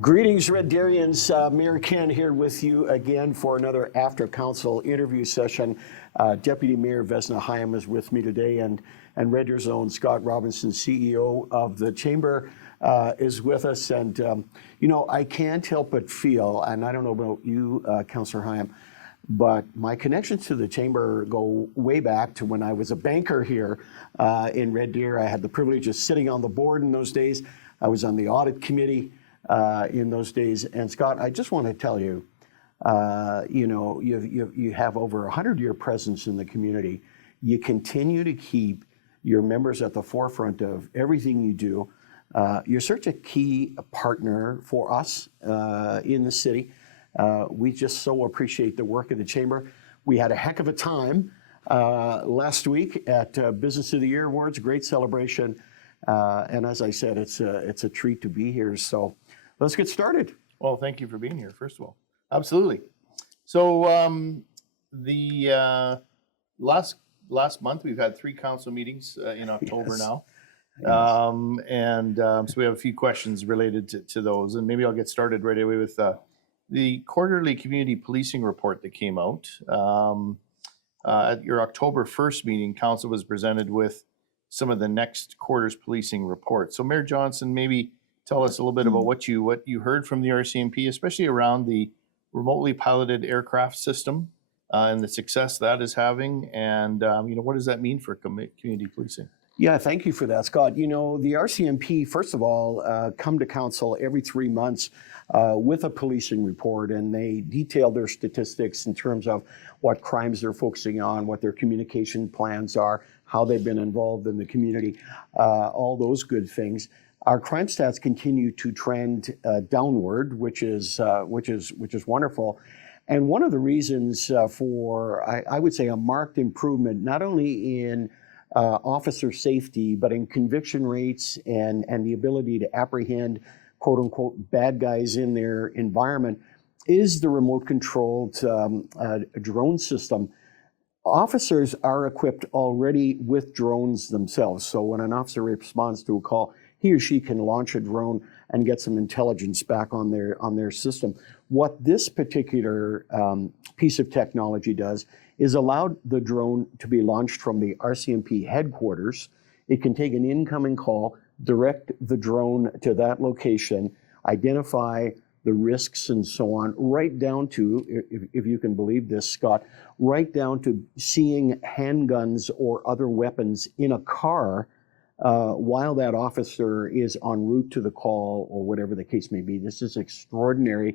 Greetings, Red Deerians. Mayor Ken here with you again for another After Council interview session. Deputy Mayor Vesna Hyam is with me today, and Red Deer's own Scott Robinson, CEO of the Chamber, is with us. And, I can't help but feel, and I don't know about you, Councillor Hyam, but my connections to the Chamber go way back to when I was a banker here in Red Deer. I had the privilege of sitting on the board in those days. I was on the audit committee in those days. And Scott, I just want to tell you, you have over 100-year presence in the community. You continue to keep your members at the forefront of everything you do. You're such a key partner for us in the city. We just so appreciate the work of the Chamber. We had a heck of a time last week at Business of the Year Awards, great celebration. And as I said, it's a treat to be here. So let's get started. Well, thank you for being here, first of all. Absolutely. So the last month, we've had 3 council meetings in October now. So we have a few questions related to those. And maybe I'll get started right away with the quarterly community policing report that came out. At your October 1st meeting, council was presented with some of the next quarter's policing reports. So Mayor Johnson, maybe tell us a little bit about what you heard from the RCMP, especially around the remotely piloted aircraft system and the success that is having, and what does that mean for community policing? Yeah, thank you for that, Scott. The RCMP, first of all, come to council every 3 months with a policing report, and they detail their statistics in terms of what crimes they're focusing on, what their communication plans are, how they've been involved in the community, all those good things. Our crime stats continue to trend downward, which is wonderful. And one of the reasons for, I would say, a marked improvement, not only in officer safety, but in conviction rates and the ability to apprehend, quote unquote, bad guys in their environment, is the remote controlled drone system. Officers are equipped already with drones themselves. So when an officer responds to a call, he or she can launch a drone and get some intelligence back on their system. What this particular piece of technology does is allow the drone to be launched from the RCMP headquarters. It can take an incoming call, direct the drone to that location, identify the risks and so on, right down to, if you can believe this, Scott, right down to seeing handguns or other weapons in a car while that officer is en route to the call or whatever the case may be. This is extraordinary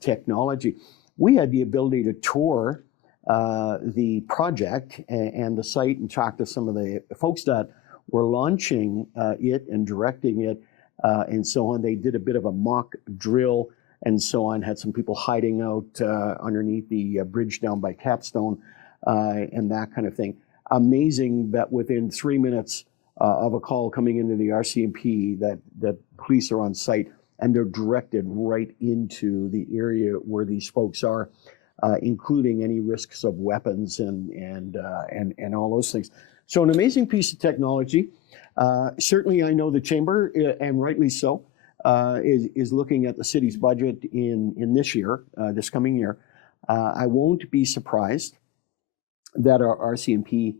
technology. We had the ability to tour the project and the site and talk to some of the folks that were launching it and directing it and so on. They did a bit of a mock drill and so on, had some people hiding out underneath the bridge down by Capstone and that kind of thing. Amazing that within 3 minutes of a call coming into the RCMP that police are on site and they're directed right into the area where these folks are, including any risks of weapons and all those things. So an amazing piece of technology. Certainly I know the Chamber, and rightly so, is looking at the city's budget in this year, this coming year. I won't be surprised that our RCMP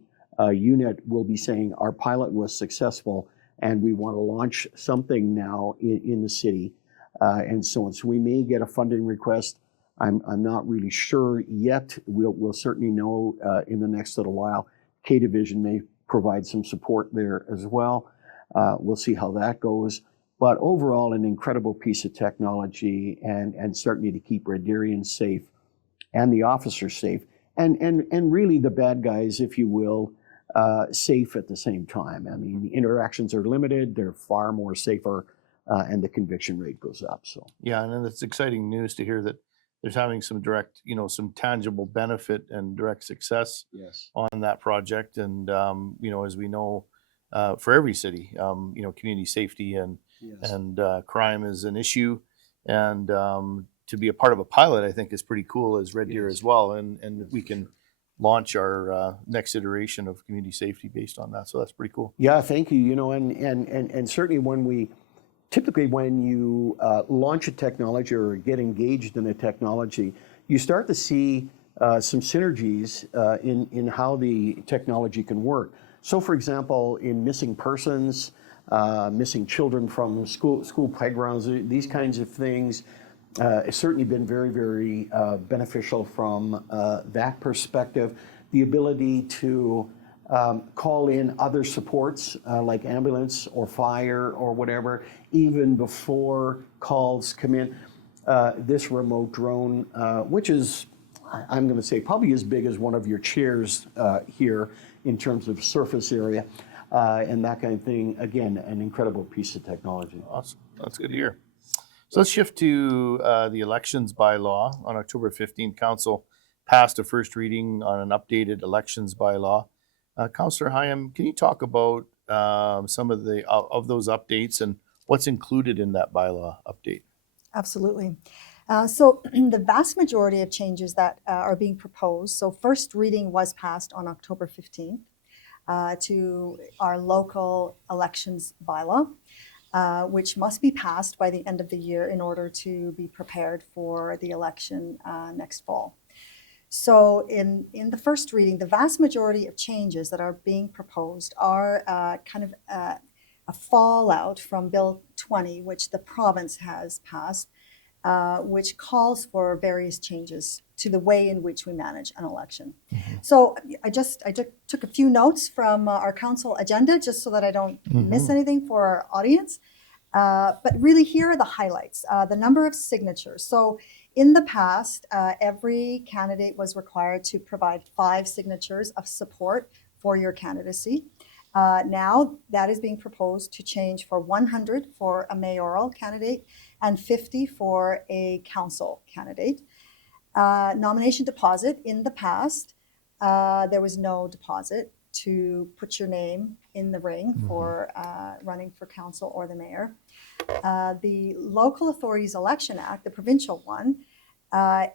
unit will be saying our pilot was successful and we want to launch something now in the city and so on. So we may get a funding request. I'm not really sure yet. We'll certainly know in the next little while. K-Division may provide some support there as well. We'll see how that goes. But overall, an incredible piece of technology and certainly to keep Red Deerians safe and the officers safe and really the bad guys, if you will, safe at the same time. I mean, the interactions are limited, they're far more safer, and the conviction rate goes up. So yeah, and it's exciting news to hear that there's having some direct, some tangible benefit and direct success on that project. And as we know, for every city, community safety and crime is an issue, and to be a part of a pilot, I think, is pretty cool as Red Deer as well, and we can launch our next iteration of community safety based on that. So that's pretty cool. Yeah, thank you. And certainly when we typically when you launch a technology or get engaged in a technology, you start to see some synergies in how the technology can work. So for example, in missing persons, missing children from school playgrounds, these kinds of things, it's certainly been very, very beneficial from that perspective. The ability to call in other supports like ambulance or fire or whatever, even before calls come in. This remote drone, which is, I'm going to say, probably as big as one of your chairs here in terms of surface area and that kind of thing. Again, an incredible piece of technology. Awesome. That's good to hear. So let's shift to the elections bylaw. On October 15th, Council passed a first reading on an updated elections bylaw. Councillor Hyam, can you talk about some of those updates and what's included in that bylaw update? Absolutely. So the vast majority of changes that are being proposed, so first reading was passed on October 15th to our local elections bylaw, which must be passed by the end of the year in order to be prepared for the election next fall. So in the first reading, the vast majority of changes that are being proposed are kind of a fallout from Bill 20, which the province has passed, which calls for various changes to the way in which we manage an election. Mm-hmm. So I just took a few notes from our council agenda just so that I don't miss anything for our audience. But really here are the highlights, the number of signatures. So in the past, every candidate was required to provide 5 signatures of support for your candidacy. Now that is being proposed to change for 100 for a mayoral candidate and 50 for a council candidate. Nomination deposit, in the past, there was no deposit to put your name in the ring for running for council or the mayor. The Local Authorities Election Act, the provincial one,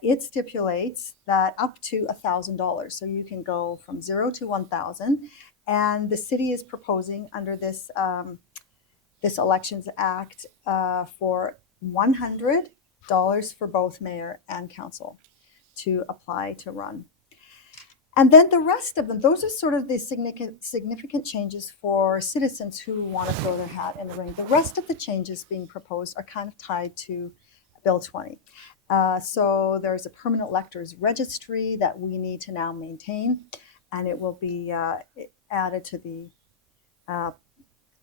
it stipulates that up to $1,000. So you can go from 0 to 1,000. And the city is proposing under this this Elections Act for $100 for both mayor and council to apply to run. And then the rest of them, those are sort of the significant changes for citizens who want to throw their hat in the ring. The rest of the changes being proposed are kind of tied to Bill 20. So there's a permanent electors registry that we need to now maintain, and it will be added to the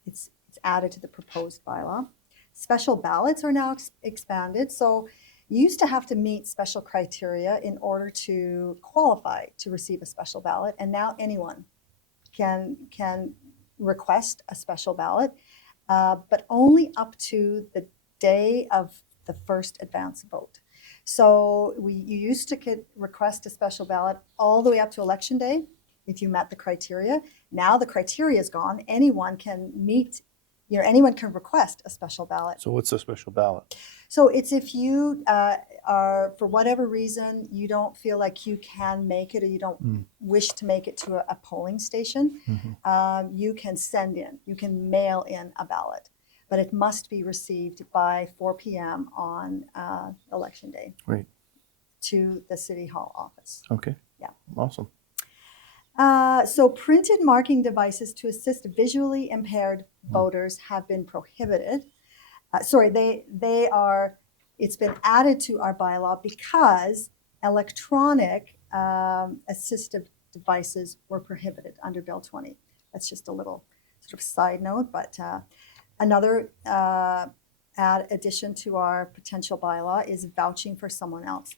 it's added to the proposed bylaw. Special ballots are now expanded. So you used to have to meet special criteria in order to qualify to receive a special ballot, and now anyone can request a special ballot, but only up to the day of the first advance vote. So you used to request a special ballot all the way up to election day if you met the criteria. Now the criteria is gone. Anyone can meet, anyone can request a special ballot. So what's a special ballot? So it's if you are, for whatever reason, you don't feel like you can make it or you don't wish to make it to a polling station, you can you can mail in a ballot. But it must be received by 4 p.m. on election day. Right. To the City Hall office. Okay. Yeah. Awesome. So printed marking devices to assist visually impaired voters have been prohibited. It's been added to our bylaw because electronic assistive devices were prohibited under Bill 20. That's just a little sort of side note, but another addition to our potential bylaw is vouching for someone else.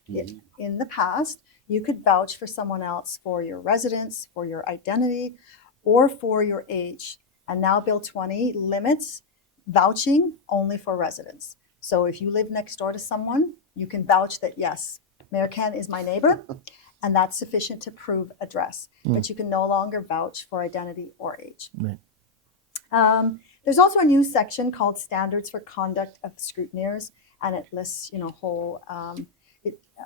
In the past, you could vouch for someone else for your residence, for your identity, or for your age. And now Bill 20 limits vouching only for residents. So if you live next door to someone, you can vouch that, yes, Mayor Ken is my neighbor, and that's sufficient to prove address. But you can no longer vouch for identity or age. Right. There's also a new section called Standards for Conduct of Scrutineers, and it lists,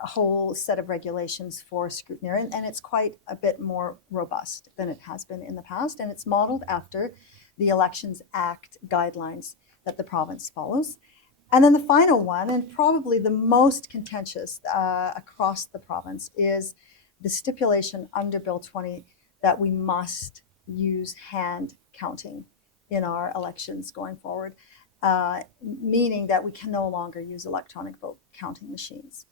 a whole set of regulations for scrutineer, and it's quite a bit more robust than it has been in the past, and it's modeled after the Elections Act guidelines that the province follows. And then the final one, and probably the most contentious across the province, is the stipulation under Bill 20 that we must use hand counting in our elections going forward, meaning that we can no longer use electronic vote counting machines.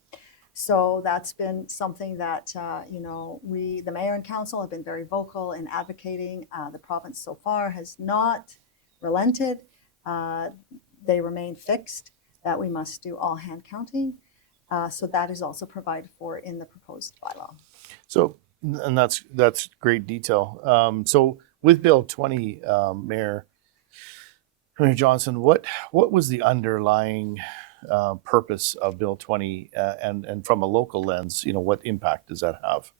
So that's been something that, the mayor and council have been very vocal in advocating. The province so far has not relented. They remain fixed that we must do all hand counting. So that is also provided for in the proposed bylaw. So, and that's great detail. So with Bill 20, Mayor Johnson, what was the underlying purpose of Bill 20, and from a local lens, what impact does that have?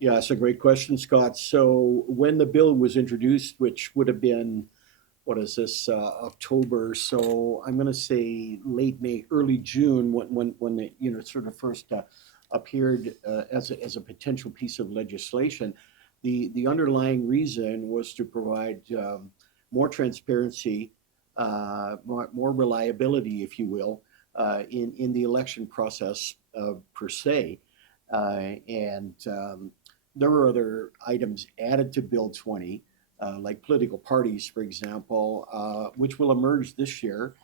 Yeah, that's a great question, Scott. So when the bill was introduced, which would have been, what is this, October? So I'm going to say late May, early June, when it sort of first appeared as a potential piece of legislation. The underlying reason was to provide more transparency, more reliability, if you will, in the election process per se. And there were other items added to Bill 20, like political parties, for example, which will emerge this year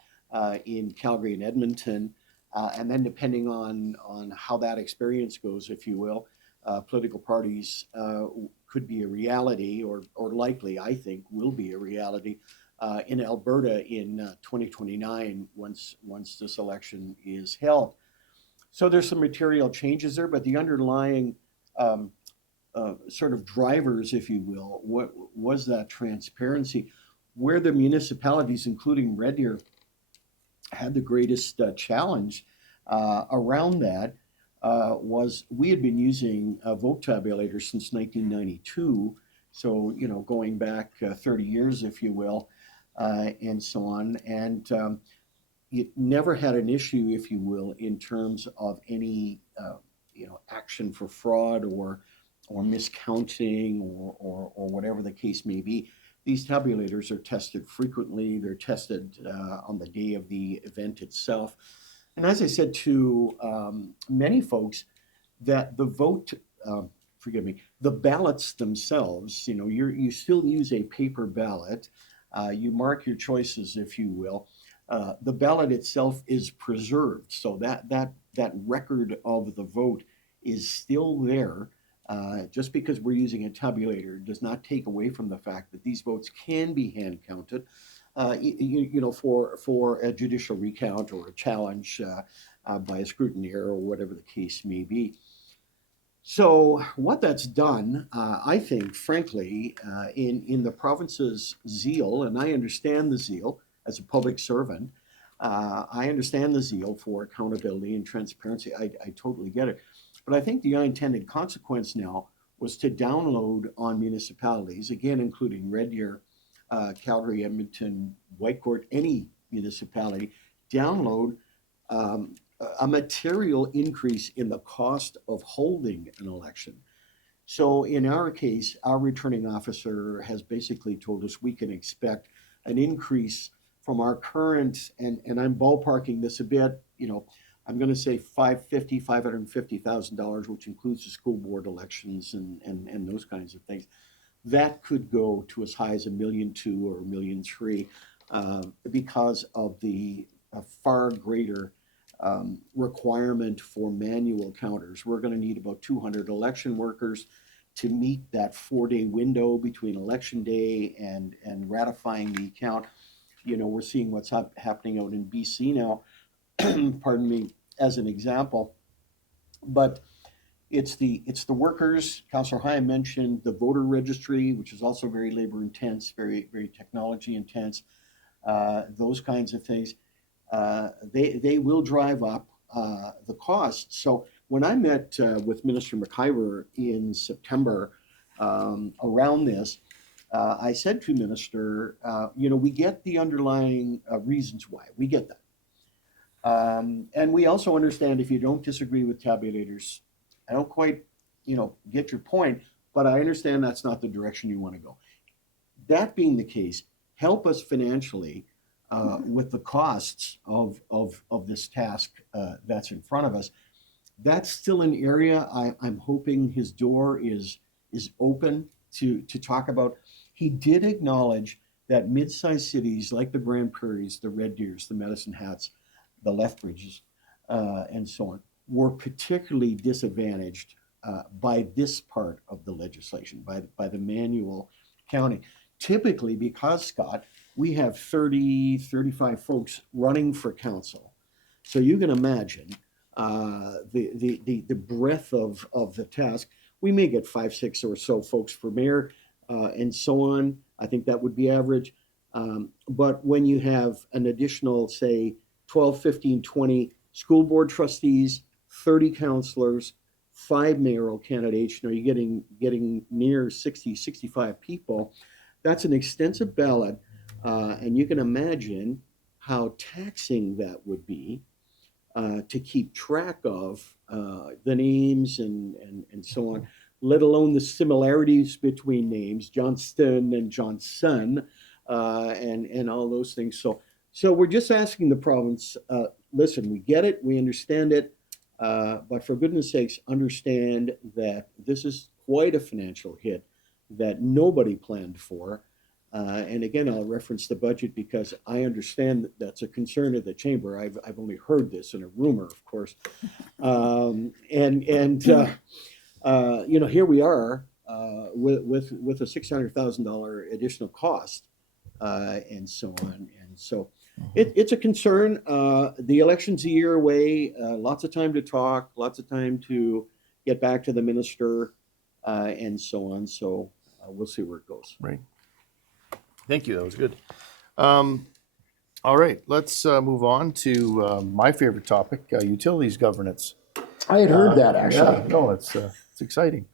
in Calgary and Edmonton. And then depending on how that experience goes, if you will, political parties could be a reality, or likely, I think, will be a reality in Alberta in 2029 once this election is held. So there's some material changes there, but the underlying sort of drivers, if you will, what was that transparency, where the municipalities, including Red Deer, had the greatest challenge around that was we had been using vote tabulators since 1992, so going back 30 years, if you will, and so on, and it never had an issue, if you will, in terms of any action for fraud or miscounting or whatever the case may be. These tabulators are tested frequently. They're tested on the day of the event itself. And as I said to many folks, that the vote, the ballots themselves, you still use a paper ballot. You mark your choices, if you will. The ballot itself is preserved, so that record of the vote is still there. Just because we're using a tabulator does not take away from the fact that these votes can be hand counted, for a judicial recount or a challenge by a scrutineer or whatever the case may be. So what that's done, I think, frankly, in the province's zeal, and I understand the zeal as a public servant, I understand the zeal for accountability and transparency. I totally get it. But I think the unintended consequence now was to download on municipalities, again, including Red Deer, Calgary, Edmonton, Whitecourt, any municipality, download a material increase in the cost of holding an election. So in our case, our returning officer has basically told us we can expect an increase from our current, and I'm ballparking this a bit, I'm going to say $550,000, which includes the school board elections and those kinds of things. That could go to as high as $1.2 million or $1.3 million because of the far greater requirement for manual counters. We're going to need about 200 election workers to meet that 4-day window between election day and ratifying the count. We're seeing what's happening out in BC now, pardon me, as an example. But it's the workers. Councillor Hyam mentioned the voter registry, which is also very labor intense, very, very technology intense, those kinds of things. They will drive up the cost. So when I met with Minister McIver in September around this, I said to Minister, we get the underlying reasons why. We get that. And we also understand if you don't disagree with tabulators, I don't quite, get your point, but I understand that's not the direction you want to go. That being the case, help us financially with the costs of this task that's in front of us. That's still an area I'm hoping his door is open to talk about. He did acknowledge that mid-sized cities like the Grand Prairies, the Red Deers, the Medicine Hats, the Lethbridges, and so on, were particularly disadvantaged by this part of the legislation, by the manual counting. Typically, because, Scott, we have 30, 35 folks running for council. So you can imagine the breadth of the task. We may get 5, 6 or so folks for mayor and so on. I think that would be average. But when you have an additional, say, 12, 15, 20 school board trustees, 30 councilors, 5 mayoral candidates, you're getting near 60, 65 people. That's an extensive ballot. And you can imagine how taxing that would be to keep track of the names and so on, let alone the similarities between names, Johnston and Johnson, and all those things. So we're just asking the province, listen, we get it, we understand it, but for goodness sakes, understand that this is quite a financial hit that nobody planned for. And again, I'll reference the budget because I understand that that's a concern of the chamber. I've only heard this in a rumor, of course. Here we are with a $600,000 additional cost, and so on. And so it's a concern. The election's a year away. Lots of time to talk. Lots of time to get back to the minister, and so on. So we'll see where it goes. Right. Thank you. That was good. All right, let's move on to my favorite topic, utilities governance. I had heard that, actually. Yeah, no, it's exciting.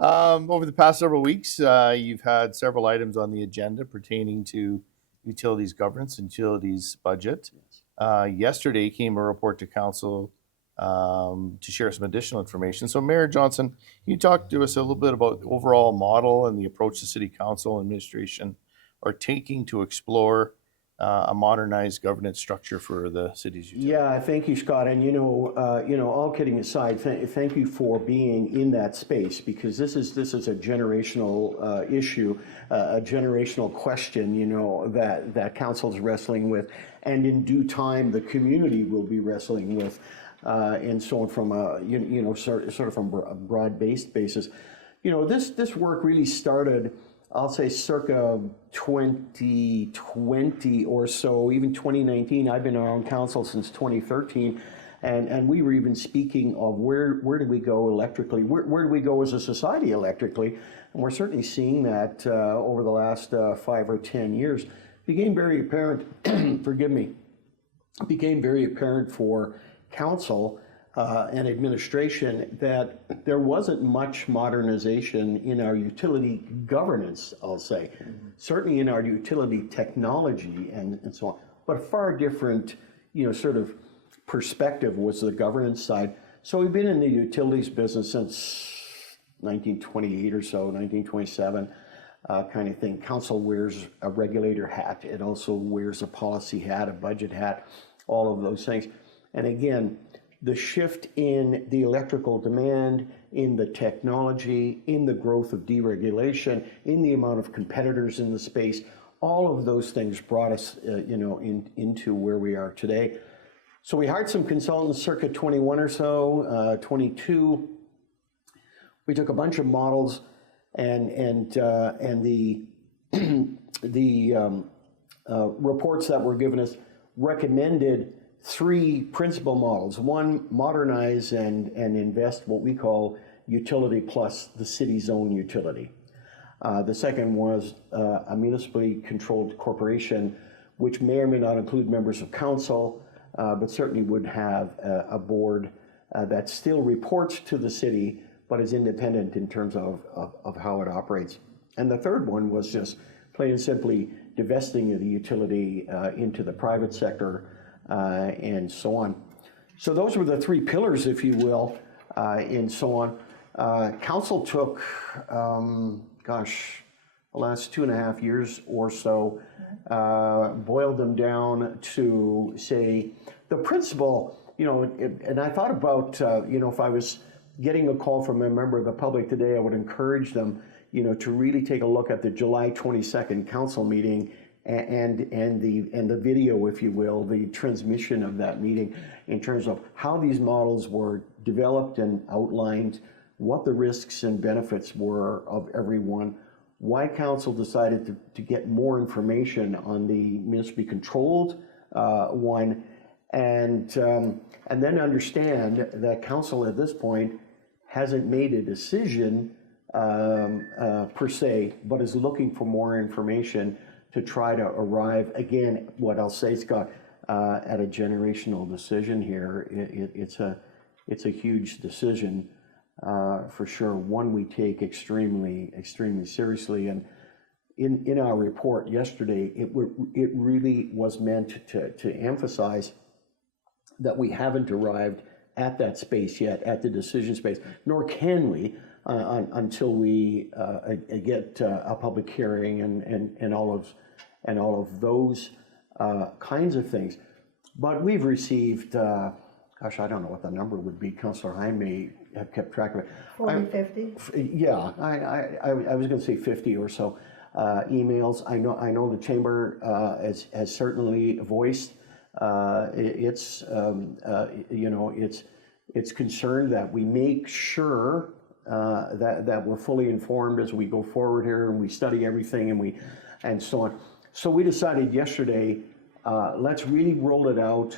Over the past several weeks, you've had several items on the agenda pertaining to utilities governance and utilities budget. Yesterday came a report to council to share some additional information. So Mayor Johnson, can you talk to us a little bit about the overall model and the approach the city council administration are taking to explore a modernized governance structure for the city's utilities? Yeah, thank you, Scott. And all kidding aside, thank you for being in that space, because this is a generational issue, a generational question, that council's wrestling with, and in due time the community will be wrestling with, and so on, from a sort of from a broad-based basis. This work really started, I'll say, circa 2020 or so, even 2019. I've been around council since 2013, and we were even speaking of where do we go electrically? Where do we go as a society electrically? And we're certainly seeing that over the last 5 or 10 years. It became very apparent, became very apparent for council and administration that there wasn't much modernization in our utility governance, I'll say. Certainly in our utility technology and so on, but a far different, sort of perspective was the governance side. So we've been in the utilities business since 1928 or so, 1927, kind of thing. Council wears a regulator hat. It also wears a policy hat, a budget hat, all of those things. And again, the shift in the electrical demand, in the technology, in the growth of deregulation, in the amount of competitors in the space, all of those things brought us, into where we are today. So we hired some consultants, circa 21 or so, 22. We took a bunch of models, and the reports that were given us recommended 3 principal models. One, modernize and invest what we call utility plus the city's own utility. The second was a municipally controlled corporation, which may or may not include members of council, but certainly would have a board that still reports to the city, but is independent in terms of how it operates. And the third one was just plain and simply divesting of the utility into the private sector, and so on. So those were the 3 pillars, if you will, and so on. Council took, the last 2.5 years or so, boiled them down to say the principle, and I thought about, if I was getting a call from a member of the public today, I would encourage them, to really take a look at the July 22nd council meeting and the video, if you will, the transmission of that meeting in terms of how these models were developed and outlined, what the risks and benefits were of every one, why council decided to get more information on the municipally controlled one, and then understand that council at this point hasn't made a decision per se, but is looking for more information to try to arrive, again, what I'll say, Scott, at a generational decision here. It's a huge decision for sure, one we take extremely, extremely seriously. And in our report yesterday, it really was meant to emphasize that we haven't arrived at that space yet, at the decision space, nor can we until we get a public hearing and all of those kinds of things. But we've received, gosh, I don't know what the number would be. Councillor Heim may have kept track of it. 40, 50? Yeah, I was going to say 50 or so emails. I know the chamber has certainly voiced its concern that we make sure that we're fully informed as we go forward here, and we study everything and so on. So we decided yesterday, let's really roll it out,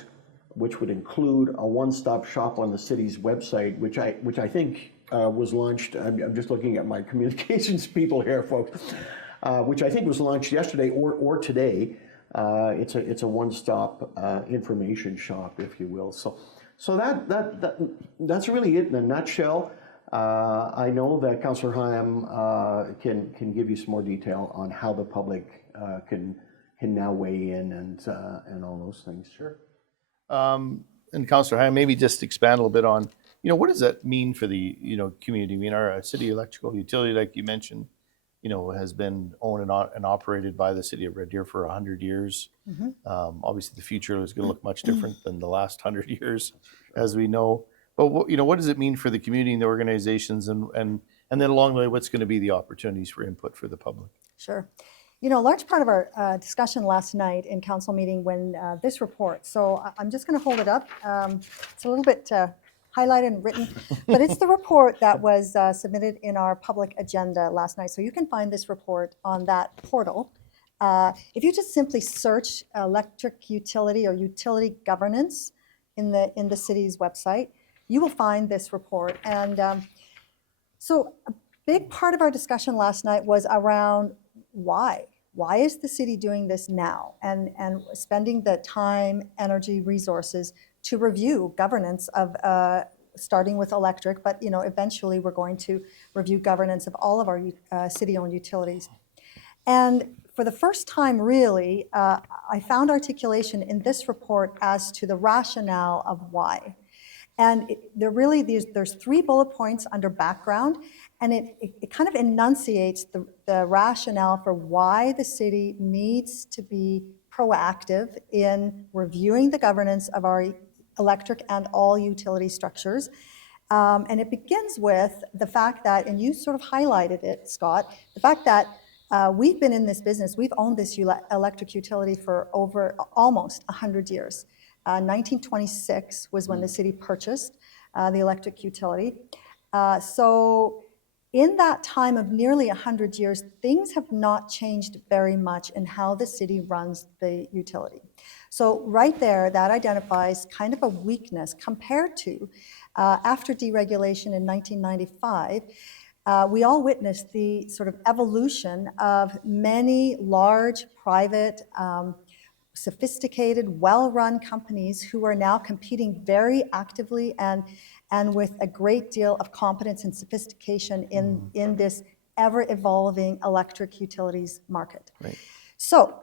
which would include a one-stop shop on the city's website, which I think was launched. I'm just looking at my communications people here, folks, which I think was launched yesterday or today. It's a one-stop information shop, if you will. So that's really it in a nutshell. I know that Councillor Heim can give you some more detail on how the public can now weigh in and all those things. Sure. And Councillor Heim, maybe just expand a little bit on, what does that mean for the, community? I mean, our city electrical utility, like you mentioned, has been owned and operated by the city of Red Deer for 100 years. Mm-hmm. Obviously, the future is going to look much different than the last 100 years, as we know. But what does it mean for the community and the organizations, and then along the way, what's going to be the opportunities for input for the public? Sure. A large part of our discussion last night in council meeting when this report, so I'm just going to hold it up. It's a little bit highlighted and written, but it's the report that was submitted in our public agenda last night. So you can find this report on that portal. If you just simply search electric utility or utility governance in the city's website, you will find this report. And so a big part of our discussion last night was around why. Why is the city doing this now and spending the time, energy, resources to review governance of starting with electric, but eventually we're going to review governance of all of our city-owned utilities. And for the first time, really, I found articulation in this report as to the rationale of why. And there's 3 bullet points under background, and it kind of enunciates the rationale for why the city needs to be proactive in reviewing the governance of our electric and all utility structures. And it begins with the fact that, and you sort of highlighted it, Scott, the fact that we've been in this business, we've owned this electric utility for over almost 100 years. 1926 was when the city purchased the electric utility. So in that time of nearly 100 years, things have not changed very much in how the city runs the utility. So right there, that identifies kind of a weakness compared to after deregulation in 1995. We all witnessed the sort of evolution of many large private sophisticated, well-run companies who are now competing very actively and with a great deal of competence and sophistication in this ever-evolving electric utilities market. Right. So,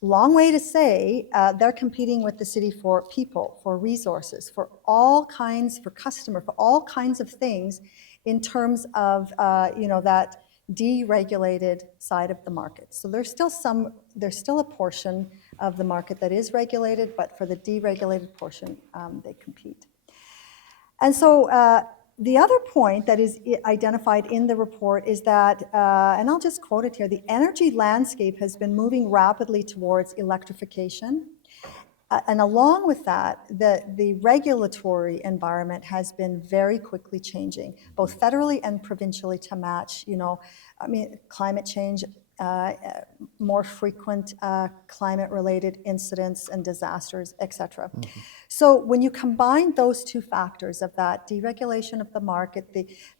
long way to say they're competing with the city for people, for resources, for all kinds, for customer, for all kinds of things in terms of that deregulated side of the market. So there's still a portion of the market that is regulated, but for the deregulated portion, they compete. And so the other point that is identified in the report is that, and I'll just quote it here, the energy landscape has been moving rapidly towards electrification. And along with that, the regulatory environment has been very quickly changing, both federally and provincially, to match, climate change, more frequent climate-related incidents and disasters, et cetera. Mm-hmm. So when you combine those two factors of that deregulation of the market,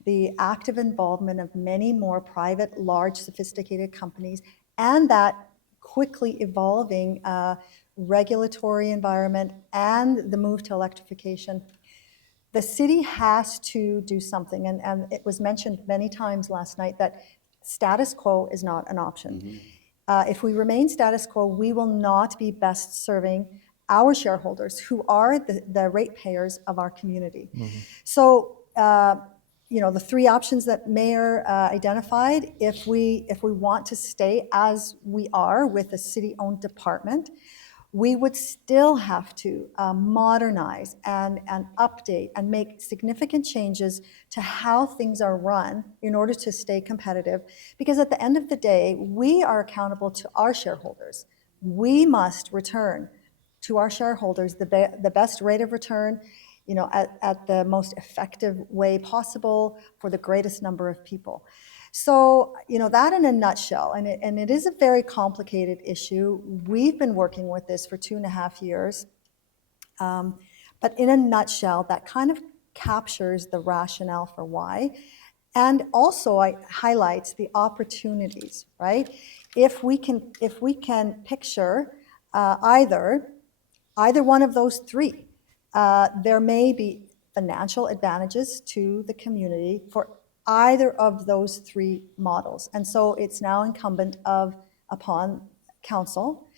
the active involvement of many more private, large, sophisticated companies, and that quickly evolving regulatory environment and the move to electrification, the city has to do something. And it was mentioned many times last night that status quo is not an option. Mm-hmm. If we remain status quo, we will not be best serving our shareholders, who are the ratepayers of our community. Mm-hmm. So, the three options that Mayor identified, if we want to stay as we are with a city-owned department, we would still have to modernize and update and make significant changes to how things are run in order to stay competitive. Because at the end of the day, we are accountable to our shareholders. We must return to our shareholders the best rate of return, at the most effective way possible for the greatest number of people. So, that in a nutshell, and it is a very complicated issue. We've been working with this for 2.5 years. But in a nutshell, that kind of captures the rationale for why. And also highlights the opportunities, right? If we can picture either one of those three, there may be financial advantages to the community for either of those three models. And so it's now incumbent upon council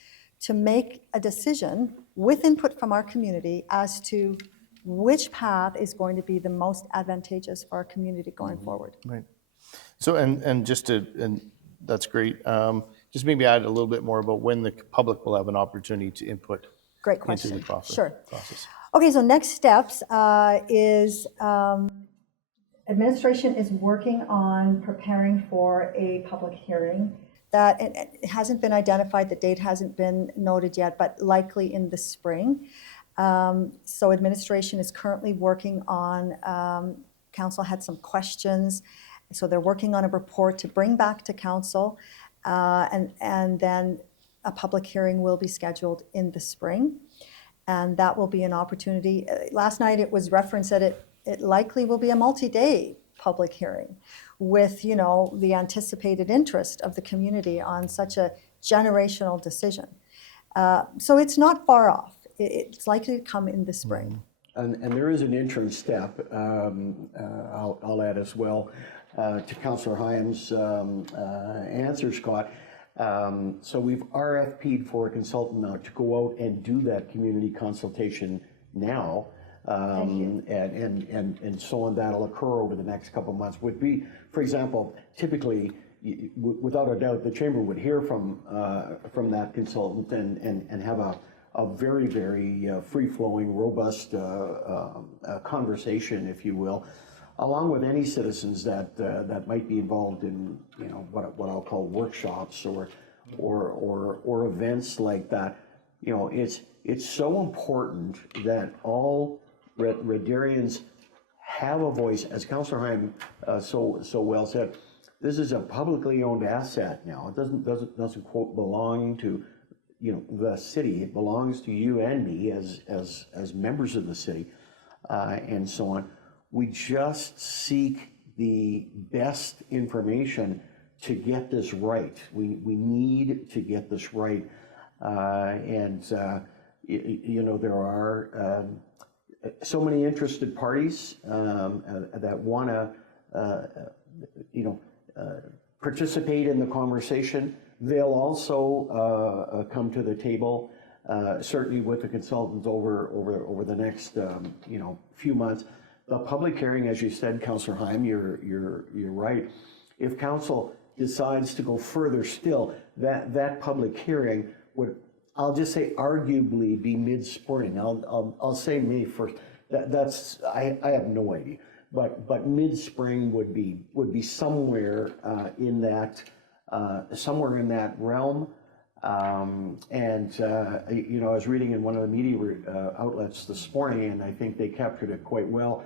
to make a decision with input from our community as to which path is going to be the most advantageous for our community going forward. Right. So, and that's great. Just maybe add a little bit more about when the public will have an opportunity to input. Great question. Into the process. Sure. Okay, so next steps is administration is working on preparing for a public hearing. That it hasn't been identified, the date hasn't been noted yet, but likely in the spring. So administration is currently working on, council had some questions, so they're working on a report to bring back to council, and then a public hearing will be scheduled in the spring. And that will be an opportunity. Last night it was referenced that it likely will be a multi-day public hearing with, the anticipated interest of the community on such a generational decision. So it's not far off. It's likely to come in the spring. And there is an interim step, I'll add as well, to Councillor Hyam's answer, Scott. So we've RFP'd for a consultant now to go out and do that community consultation now. And so on, that'll occur over the next couple of months. Would be, for example, typically, without a doubt, the chamber would hear from that consultant and have a very, very free-flowing, robust conversation, if you will, along with any citizens that might be involved in what I'll call workshops or events like that. It's so important that all Red Deerians have a voice, as Councillor Hyam so well said. This is a publicly owned asset now. It doesn't quote belong to the city. It belongs to you and me as members of the city, and so on. We just seek the best information to get this right. We need to get this right, and there are so many interested parties that want to participate in the conversation. They'll also come to the table, certainly with the consultants over the next few months. The public hearing, as you said, Councillor Hyam, you're right. If council decides to go further still, that public hearing would, I'll just say arguably be mid-spring. I'll say May 1st. I have no idea. But mid-spring would be somewhere in that realm. I was reading in one of the media outlets this morning, and I think they captured it quite well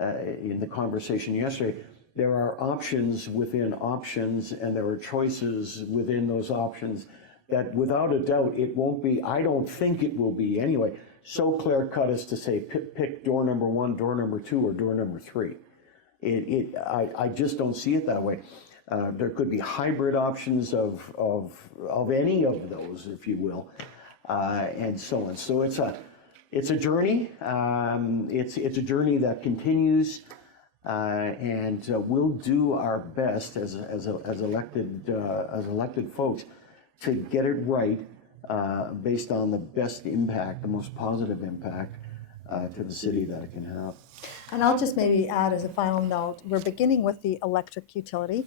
in the conversation yesterday. There are options within options, and there are choices within those options that without a doubt it won't be, I don't think it will be anyway, so clear cut as to say pick door number 1, door number 2, or door number 3. I just don't see it that way. There could be hybrid options of any of those, if you will, and so on. So it's a journey. It's a journey that continues, and we'll do our best as elected folks to get it right based on the best impact, the most positive impact to the city that it can have. And I'll just maybe add as a final note, we're beginning with the electric utility,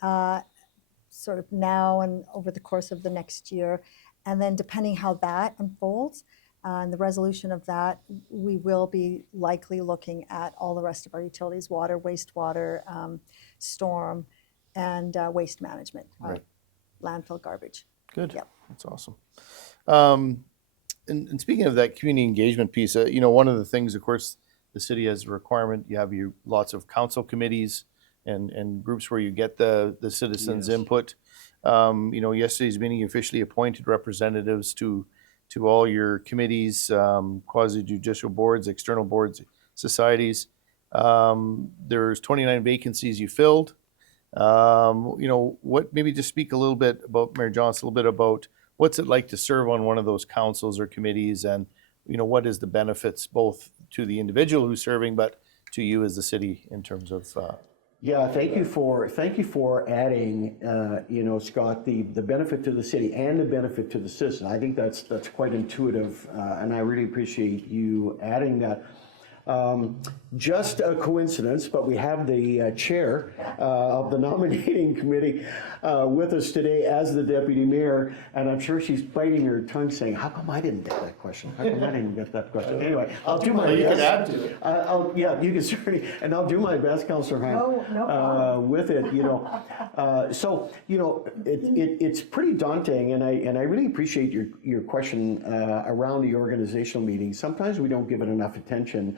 sort of now and over the course of the next year. And then depending how that unfolds and the resolution of that, we will be likely looking at all the rest of our utilities, water, wastewater, storm, and waste management, Right. landfill garbage. Good. Yep. That's awesome. And speaking of that community engagement piece, one of the things, of course, the city has a requirement. You have lots of council committees and groups where you get the citizens' Yes. input. Yesterday's meeting, you officially appointed representatives to all your committees, quasi-judicial boards, external boards, societies. There's 29 vacancies you filled. Maybe just speak a little bit about, Mayor Johnson, a little bit about what's it like to serve on one of those councils or committees, and what is the benefits both to the individual who's serving, but to you as the city in terms of. Yeah, thank you for adding, Scott, the benefit to the city and the benefit to the citizen. I think that's quite intuitive, and I really appreciate you adding that. Just a coincidence, but we have the chair of the nominating committee with us today as the deputy mayor, and I'm sure she's biting her tongue saying, how come I didn't get that question? How come I didn't get that question? Anyway, I'll do my best. You can add to it. Yeah, you can certainly, and I'll do my best, Councillor Heim, No problem. with it, it's pretty daunting, and I really appreciate your question around the organizational meeting. Sometimes we don't give it enough attention.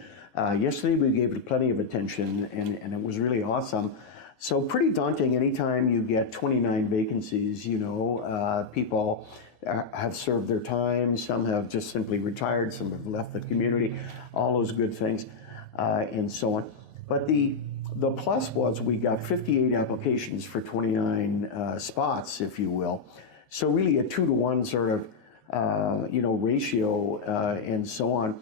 Yesterday we gave it plenty of attention, and it was really awesome. So pretty daunting anytime you get 29 vacancies. People have served their time, some have just simply retired, some have left the community, all those good things, and so on. But the plus was we got 58 applications for 29 spots, if you will. So really a 2-to-1 sort of ratio, and so on.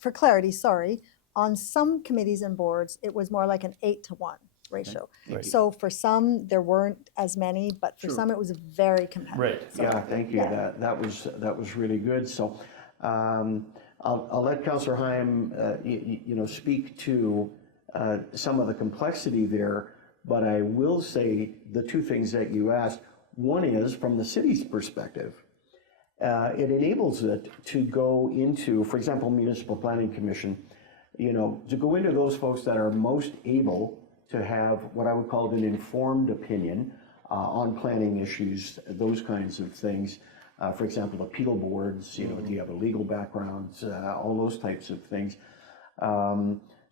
For clarity, sorry, on some committees and boards, it was more like an 8-to-1 ratio. Right. So for some, there weren't as many, but for some, it was very competitive. Right. So, Yeah, thank you. yeah. That was really good. So I'll let Councillor Heim speak to some of the complexity there, but I will say the two things that you asked. One is from the city's perspective. It enables it to go into, for example, Municipal Planning Commission, to go into those folks that are most able to have what I would call an informed opinion on planning issues, those kinds of things. For example, appeal boards, do you have a legal background, all those types of things.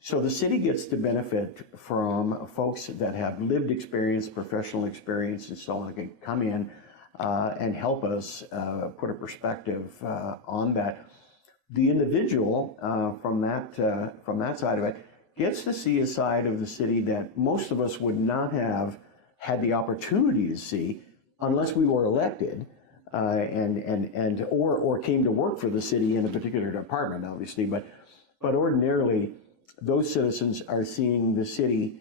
So the city gets to benefit from folks that have lived experience, professional experience, and so on, can come in and help us put a perspective on that. The individual from that side of it gets to see a side of the city that most of us would not have had the opportunity to see unless we were elected or came to work for the city in a particular department, obviously. But ordinarily, those citizens are seeing the city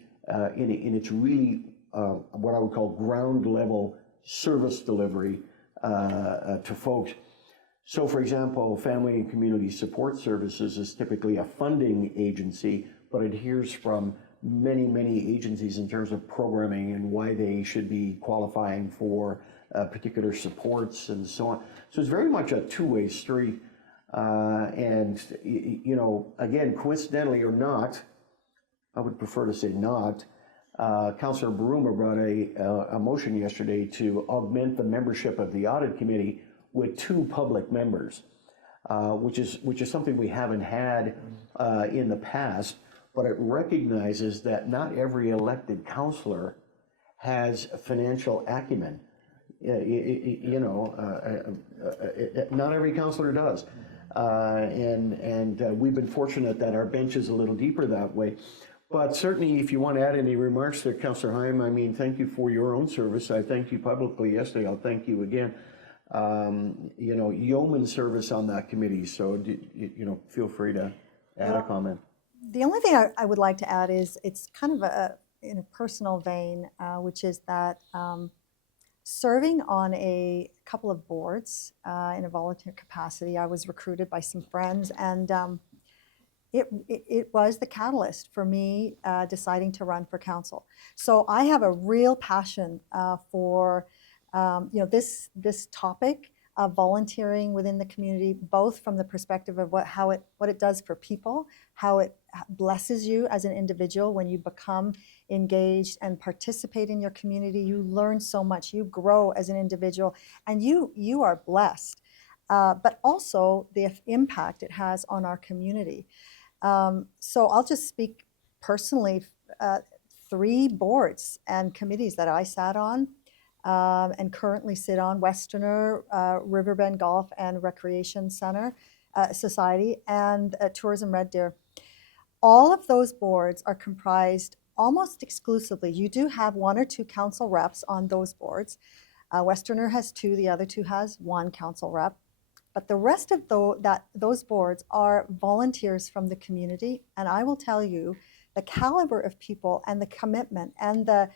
in its really what I would call ground level service delivery to folks. So, for example, Family and Community Support Services is typically a funding agency, but it hears from many agencies in terms of programming and why they should be qualifying for particular supports and so on. So it's very much a two-way street. And, you know, again, coincidentally or not, I would prefer to say not, Councillor Baruma brought a motion yesterday to augment the membership of the audit committee with 2 public members, which is something we haven't had in the past, but it recognizes that not every elected councillor has financial acumen. You know, not every councillor does. And we've been fortunate that our bench is a little deeper that way. But certainly, if you want to add any remarks to Councillor Heim, I mean, thank you for your own service. I thanked you publicly yesterday. I'll thank you again. You know, yeoman service on that committee. So, you know, feel free to add a comment. The only thing I would like to add is it's kind of in a personal vein, which is that serving on a couple of boards in a volunteer capacity, I was recruited by some friends, and it was the catalyst for me deciding to run for council. So I have a real passion for you know, this topic of volunteering within the community, both from the perspective of what it does for people, how it blesses you as an individual when you become engaged and participate in your community. You learn so much, you grow as an individual, and you are blessed. But also the impact it has on our community. So I'll just speak personally, 3 boards and committees that I sat on and currently sit on: Westerner, Riverbend Golf and Recreation Center Society, and Tourism Red Deer. All of those boards are comprised almost exclusively. You do have 1 or 2 council reps on those boards. Westerner has 2, the other 2 has 1 council rep. But the rest of those boards are volunteers from the community. And I will tell you, the caliber of people and the commitment and the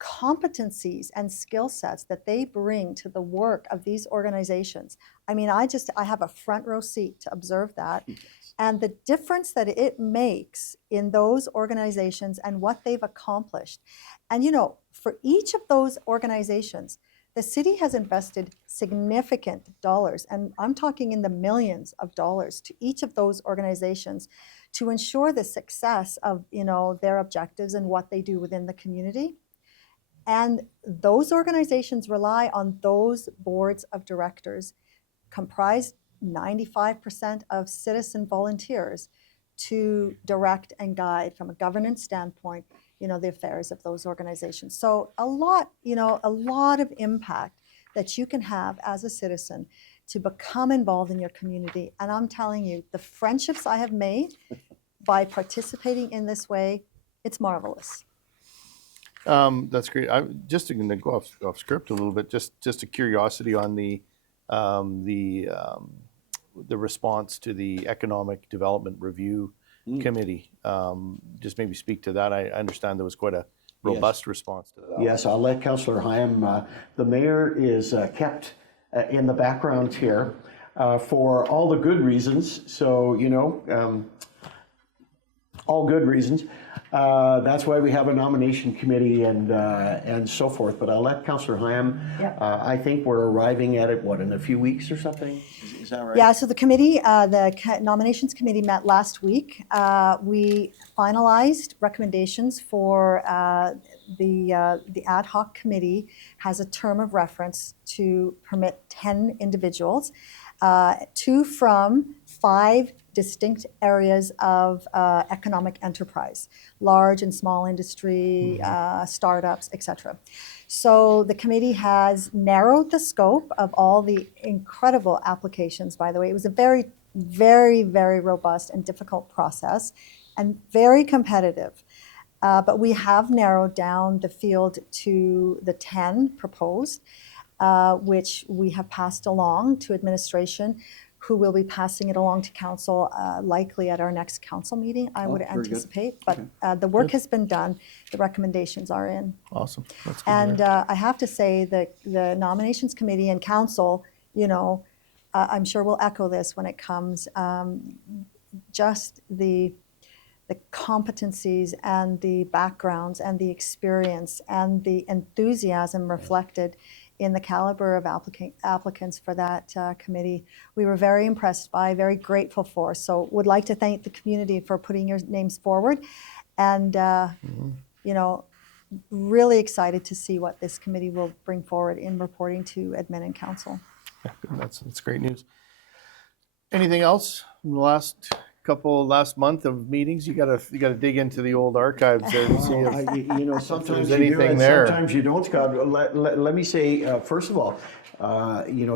competencies and skill sets that they bring to the work of these organizations. I mean, I have a front row seat to observe that. And the difference that it makes in those organizations and what they've accomplished. And, you know, for each of those organizations, the city has invested significant dollars, and I'm talking in the millions of dollars, to each of those organizations to ensure the success of, you know, their objectives and what they do within the community. And those organizations rely on those boards of directors, comprised 95% of citizen volunteers, to direct and guide from a governance standpoint, you know, the affairs of those organizations. So a lot of impact that you can have as a citizen to become involved in your community. And I'm telling you, the friendships I have made by participating in this way, it's marvelous. That's great. I'm just going to go off script a little bit. Just a curiosity on the response to the Economic Development Review Committee. Just maybe speak to that. I understand there was quite a robust response to that. Yes, I'll let Councillor Heim. The mayor is kept in the background here for all the good reasons. So, you know, all good reasons. That's why we have a nomination committee and so forth. But I'll let Councillor Heim. Yep. I think we're arriving at it, in a few weeks or something? Is that right? Yeah, so the committee, nominations committee met last week. We finalized recommendations for the ad hoc committee has a term of reference to permit 10 individuals, 2 from 5 distinct areas of economic enterprise, large and small industry, startups, etc. So the committee has narrowed the scope of all the incredible applications, by the way. It was a very, very, very robust and difficult process and very competitive. But we have narrowed down the field to the 10 proposed, which we have passed along to administration, who will be passing it along to council likely at our next council meeting, I would anticipate. But the work has been done. The recommendations are in. Awesome. That's good. And I have to say that the nominations committee and council, you know, I'm sure will echo this when it comes, just the the competencies and the backgrounds and the experience and the enthusiasm reflected in the caliber of applicants for that committee. We were very impressed by, very grateful for. So would like to thank the community for putting your names forward, and you know, really excited to see what this committee will bring forward in reporting to admin and council. Yeah, good. That's great news. Anything else from the last month of meetings? You gotta dig into the old archives there to see if Sometimes there's you do, anything and there. sometimes you don't, Scott. Let me say, first of all,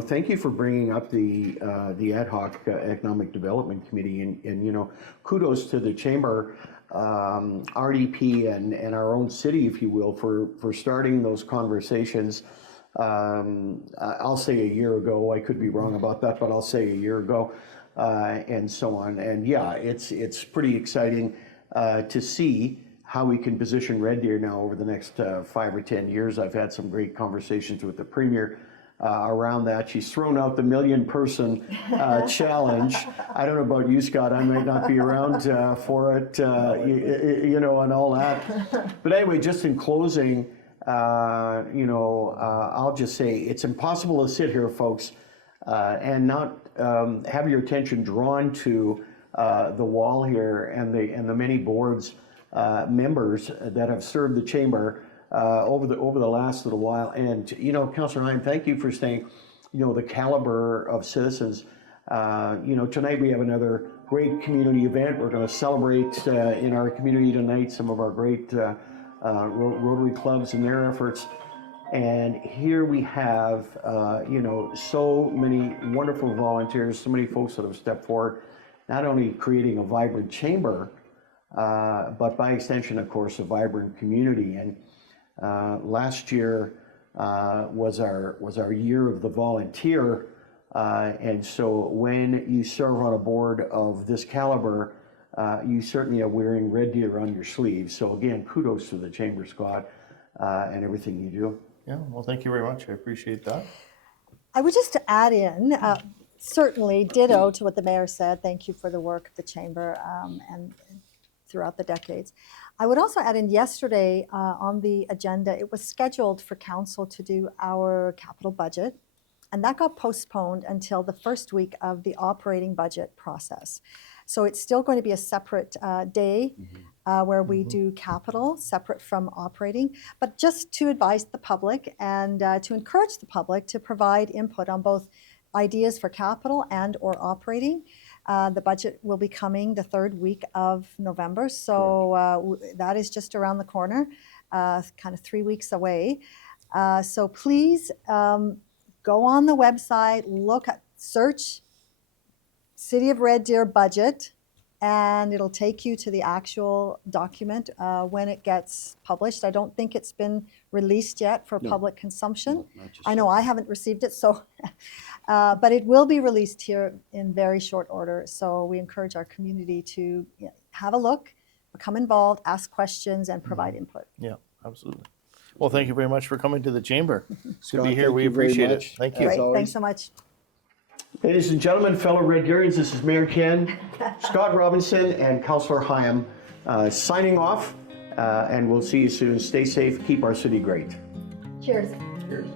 thank you for bringing up the ad hoc economic development committee, and kudos to the chamber, RDP, and our own city, if you will, for starting those conversations. I'll say a year ago. I could be wrong about that, but I'll say a year ago. And so on. And yeah, it's pretty exciting to see how we can position Red Deer now over the next 5 or 10 years. I've had some great conversations with the Premier around that. She's thrown out the 1 million person challenge. I don't know about you, Scott. I might not be around for it, and all that. But anyway, just in closing, I'll just say it's impossible to sit here, folks, and not have your attention drawn to the wall here and the many boards members that have served the chamber over the last little while. And Councillor Heim, thank you for saying, the caliber of citizens. Tonight we have another great community event. We're going to celebrate in our community tonight some of our great Rotary clubs and their efforts. And here we have, so many wonderful volunteers, so many folks that have stepped forward, not only creating a vibrant chamber, but by extension, of course, a vibrant community. And last year was our year of the volunteer. And so when you serve on a board of this caliber, you certainly are wearing Red Deer on your sleeve. So again, kudos to the chamber, Scott, and everything you do. Yeah, well, thank you very much. I appreciate that. I would just add in, certainly ditto to what the mayor said. Thank you for the work of the chamber and throughout the decades. I would also add in yesterday on the agenda, it was scheduled for council to do our capital budget, and that got postponed until the first week of the operating budget process. So it's still going to be a separate day where we do capital, separate from operating, but just to advise the public and to encourage the public to provide input on both ideas for capital and or operating. The budget will be coming the third week of November, so that is just around the corner, kind of 3 weeks away. So please go on the website, search City of Red Deer budget, and it'll take you to the actual document when it gets published. I don't think it's been released yet for public consumption. I know I haven't received it, so but it will be released here in very short order. So we encourage our community to have a look, become involved, ask questions, and provide input. Yeah, absolutely. Well, thank you very much for coming to the chamber. Good to Scott, be here. thank We you very appreciate it. much. Thank you. Great, always. thanks so much. Ladies and gentlemen, fellow Red Deerians, this is Mayor Ken, Scott Robinson, and Councillor Hyam signing off, and we'll see you soon. Stay safe, keep our city great. Cheers. Cheers.